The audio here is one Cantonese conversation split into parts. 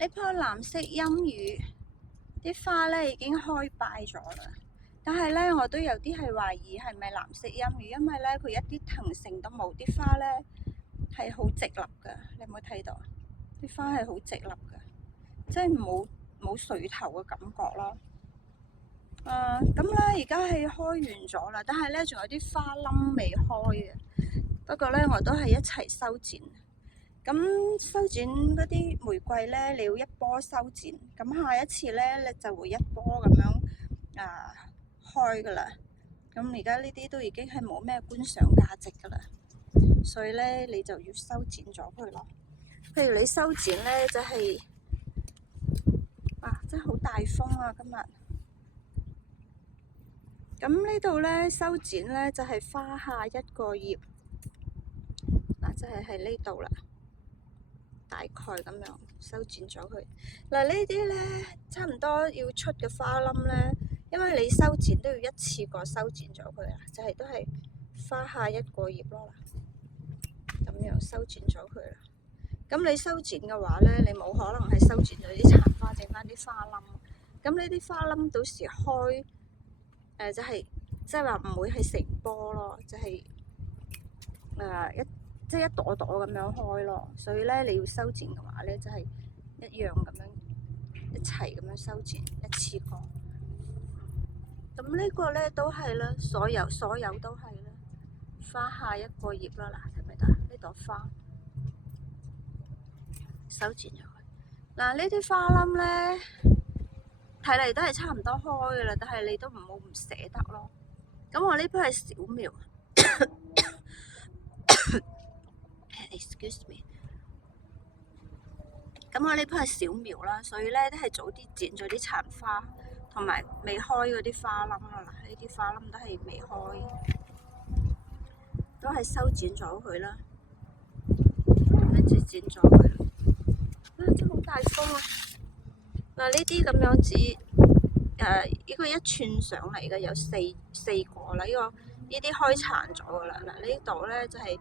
呢棵藍色陰語啲花咧已經開敗咗啦，但係咧我都有啲係懷疑係咪藍色陰語，因為咧佢一啲藤性都冇，啲花咧係好直立噶，你有冇睇到？啲花係好直立噶，即係冇水頭嘅感覺咯。咁咧而家係開完咗啦，但係咧仲有啲花冧未開嘅，不過咧我都係一齊修剪。咁修剪嗰啲玫瑰咧，你要一波修剪，咁下一次咧你就會一波咁樣開噶啦。咁而家呢啲都已經係冇咩觀賞價值噶啦，所以咧你就要修剪咗佢咯。譬如你修剪咧，就係真係好大風啊！今日咁呢度咧修剪咧就係花下一個葉，即係喺呢度啦。大概咁樣修剪咗佢。呢啲呢，差唔多要出嘅花冧呢，因為你修剪都要一次過修剪咗佢啦，就係都係花下一個葉咯，咁樣修剪咗佢啦。咁你修剪嘅話呢，你冇可能係修剪咗啲殘花，剩翻啲花冧。咁呢啲花冧到時開，就係即係話唔會係成波咯，就係即係一朵朵咁樣開咯，所以咧你要修剪嘅話咧，就係一樣咁樣一齊咁樣修剪一次過。咁呢個咧都係啦，所有都係啦，花下一個葉啦，嗱，睇唔睇到呢朵花修剪咗佢。呢啲花冧咧睇嚟都係差唔多開噶啦，但係你都唔好唔捨得咯。咁我呢棵係小苗。Excuse me。咁我呢棵係小苗啦，所以咧都係早啲剪咗啲殘花，同埋未開嗰啲花冧啦。嗱，呢啲花冧都係未開，都係修剪咗佢啦。咁跟住剪咗佢。真係好大風啊！呢啲咁樣子，呢個一串上嚟嘅有四個啦。呢啲開殘咗噶啦。呢度咧就係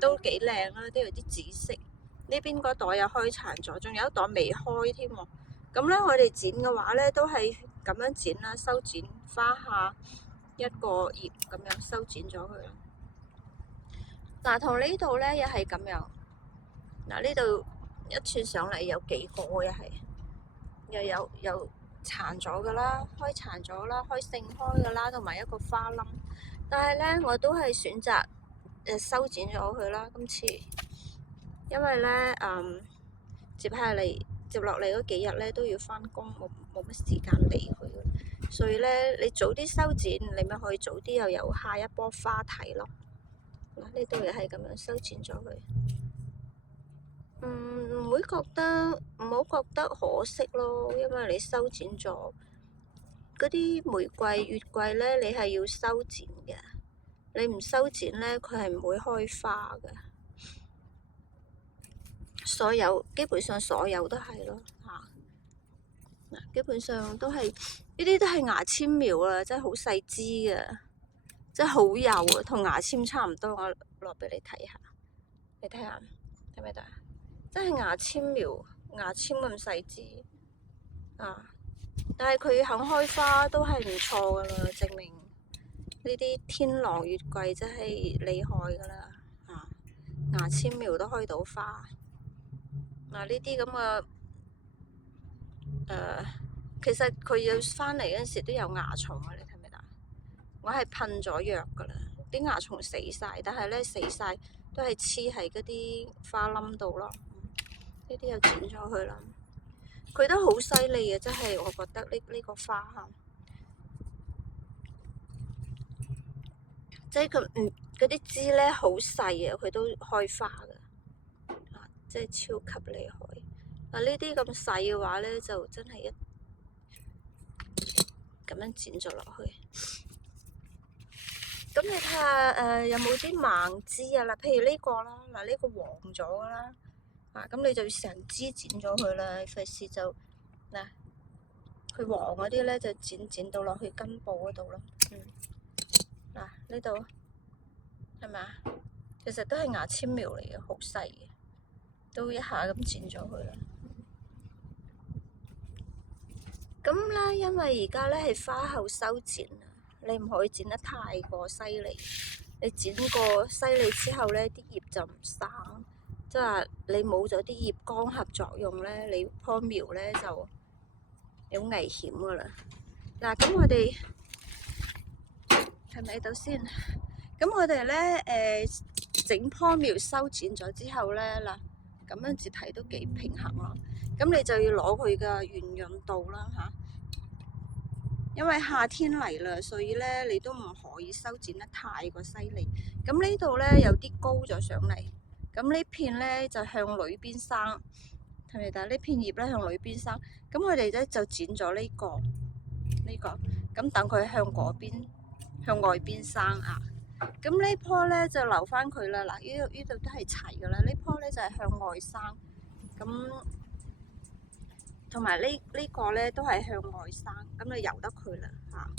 都幾靚啦，都有啲紫色。呢邊嗰朵又開殘咗，仲有一朵未開添喎。咁咧，我哋剪嘅話咧，都係咁樣剪啦，修剪花下一個葉咁樣修剪咗佢啦。同呢度咧又係咁樣。呢度一串上嚟有幾個又係，又有殘咗噶啦，開殘咗啦，開盛開噶啦，同埋一個花冧。但係咧，我都係選擇修剪咗佢啦，今次。因為咧，接落嚟嗰幾日咧都要返工，冇乜時間理佢，所以咧你早啲修剪，你咪可以早啲又有下一波花睇咯。呢度又係咁樣修剪咗佢，唔好覺得可惜咯，因為你修剪咗嗰啲玫瑰、月桂咧，你係要修剪嘅，你唔修剪咧，佢係唔會開花嘅。基本上所有都係咯，基本上都係呢啲都係牙籤苗啊，真係好細枝嘅，真係好幼啊，同牙籤差唔多。我攞俾你睇下，你睇下睇唔睇到啊？真係牙籤苗，牙籤咁細枝但係佢肯開花都係唔錯噶啦，證明呢啲天狼月桂真係厲害噶啦，牙籤苗都開到花。呢啲咁嘅其實佢要返嚟嗰陣時都有蚜蟲啊，你睇唔睇到？我係噴咗藥噶啦，啲蚜蟲死晒，但係咧死晒都係黐喺嗰啲花冧度咯。呢啲又剪咗佢啦，佢都好犀利嘅，真係我覺得呢個花即係佢嗰啲枝咧好細啊，佢都開花噶，即係超級厲害。呢啲咁細嘅話咧，就真係咁樣剪咗落去。咁你睇下有冇啲盲枝啊？譬如呢個啦，呢個黃咗噶啦，咁你就成枝剪咗佢啦，費事就佢黃嗰啲咧就剪到落去根部嗰度咯。呢度係咪啊？其實都係牙籤苗嚟嘅，好細嘅，都一下咁剪咗佢啦。咁咧，因為而家咧係花後修剪啊，你唔可以剪得太過犀利。你剪過犀利之後咧，啲葉就唔生，即係話你冇咗啲葉光合作用咧，你棵苗咧就有危險噶啦。嗱，咁我哋係咪喺度先？咁我哋咧整棵苗修剪咗之後咧嗱，咁樣子睇都幾平衡咯。咁你就要攞佢嘅圓潤度啦嚇。因為夏天嚟啦，所以咧你都唔可以修剪得太過犀利。咁呢度咧有啲高咗上嚟，咁呢片咧就向裏邊生，睇唔睇到？呢片葉咧向裏邊生，咁我哋咧就剪咗呢個，咁等佢向嗰邊向外邊生啊。咁呢棵咧就留翻佢啦。嗱，呢度都係齊噶啦。呢棵咧就係向外生，咁。同埋呢個咧都係向外生，咁就由得佢啦嚇。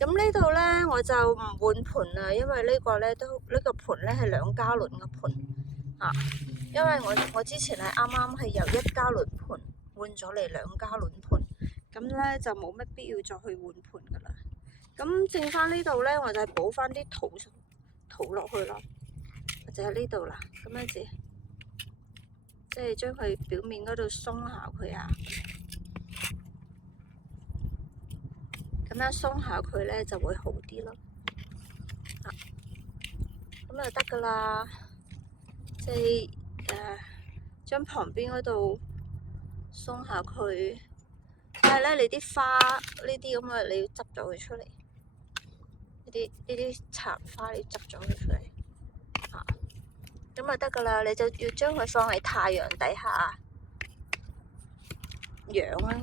咁呢度咧我就唔換盆啦，因為呢個咧呢個盆咧係2加侖嘅盆嚇。因為我之前係啱啱係由1加侖盆換咗嚟2加侖盆，咁咧就冇乜必要再去換盆噶啦。咁剩翻呢度咧，我就係補翻啲土落去咯，或者喺呢度啦，咁樣子。即係將佢表面嗰度鬆下佢啊，咁樣鬆下佢咧就會好啲咯。咁就得噶啦。即係將旁邊嗰度鬆下佢，但係咧你啲花呢啲咁嘅你要執咗佢出嚟，呢啲殘花你要執咗佢出嚟，咁就得噶啦。你就要將佢放喺太陽底下養啦。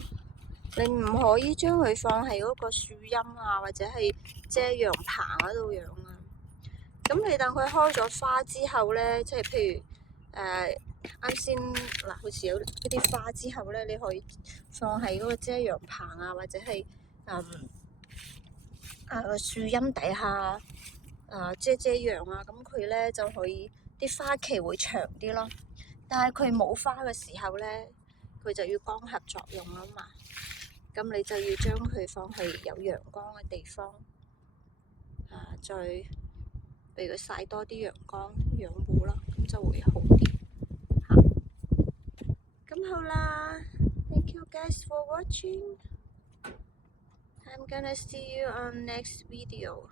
你唔可以將佢放喺嗰個樹蔭啊，或者係遮陽棚嗰度養啊。咁你等佢開咗花之後咧，即係譬如啱先嗱，好似有嗰啲花之後咧，你可以放喺嗰個遮陽棚啊，或者係樹蔭底下遮陽啊，咁佢咧就可以啲花期會長啲咯。但係佢冇花嘅時候咧，佢就要光合作用啊嘛。咁你就要將佢放喺有陽光嘅地方，再俾佢曬多啲陽光養護咯，咁就會好啲。咁好啦 ，Thank you guys for watching. I'm gonna see you on next video.